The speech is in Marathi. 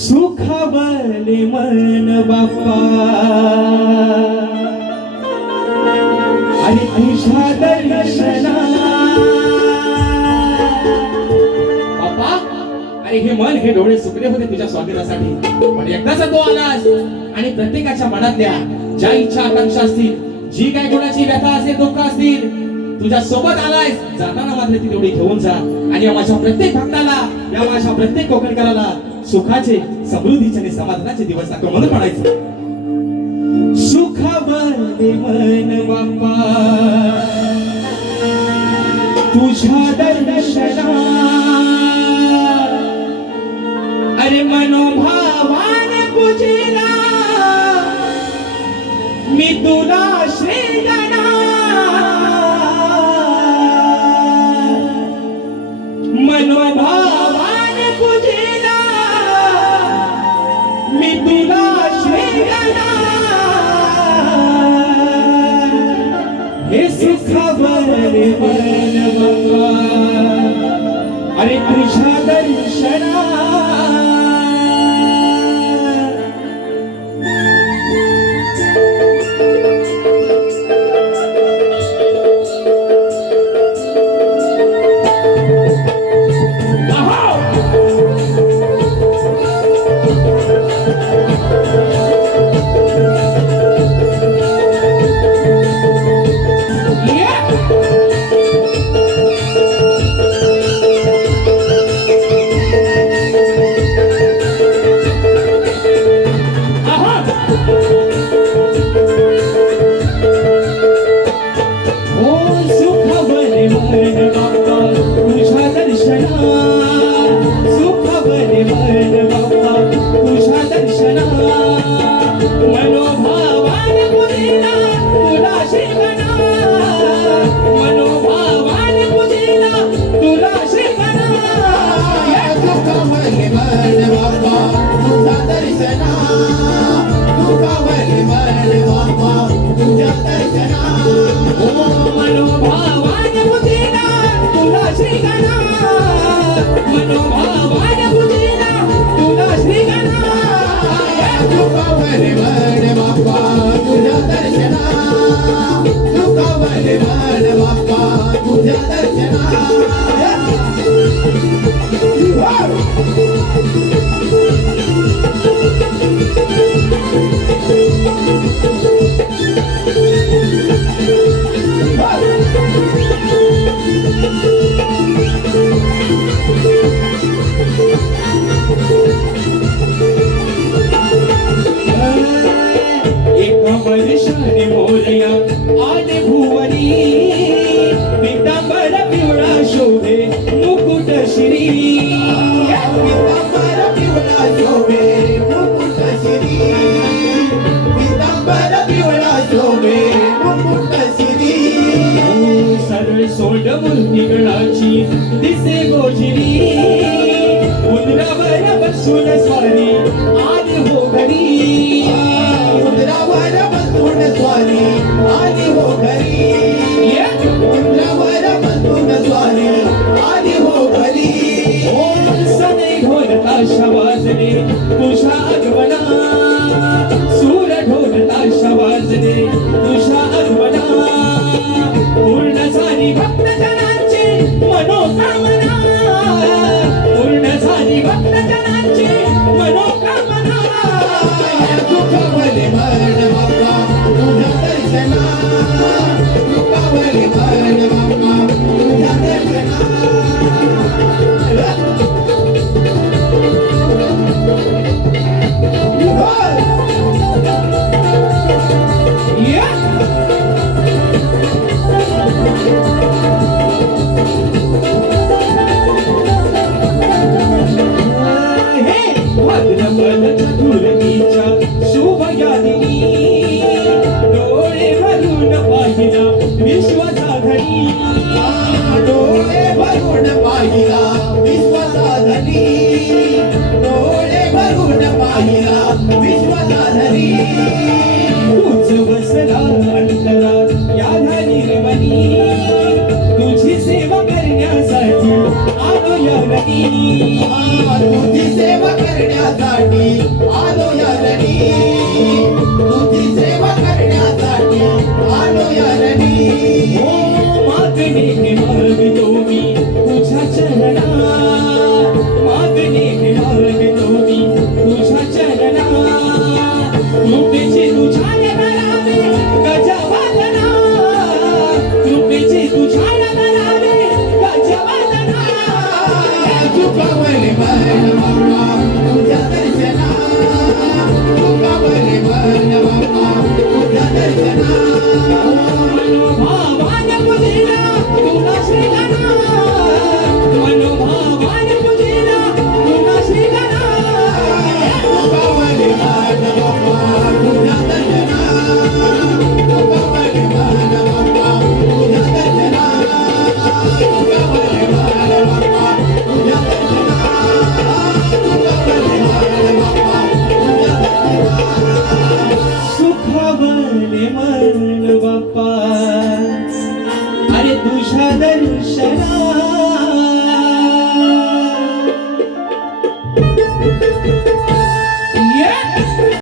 सुखावले मन बाप्पा। आणि तुझ्या दर्शना बाप्पा अरे हे मन हे डोळे सुकले होते तुझ्या स्वागतासाठी. पण एकदाच तू आलास आणि प्रत्येकाच्या मनातल्या ज्या इच्छा आकांक्षा असतील जी काय कोणाची व्यथा असेल दुःख असतील तुझ्या सोबत आलायस जाताना मात्र ती तेवढी घेऊन जा. आणि या माझ्या प्रत्येक भक्ताला या माझ्या प्रत्येक कोकणकराला सुखाचे समृद्धीचे आणि समाधानाचे दिवस दाखव म्हणून म्हणायचं. सुखावले मन बाप्पा तुझ्या दर्शना दर्शना सोड मुर्तिगळाची दिसे गोजरी ढोल ताशा वाजले तुझ्या आगमना सूर ढोलता ताशा वाजले तुझ्या आगमना पूर्ण झाली भक्त भक्तजनांची मनोकामना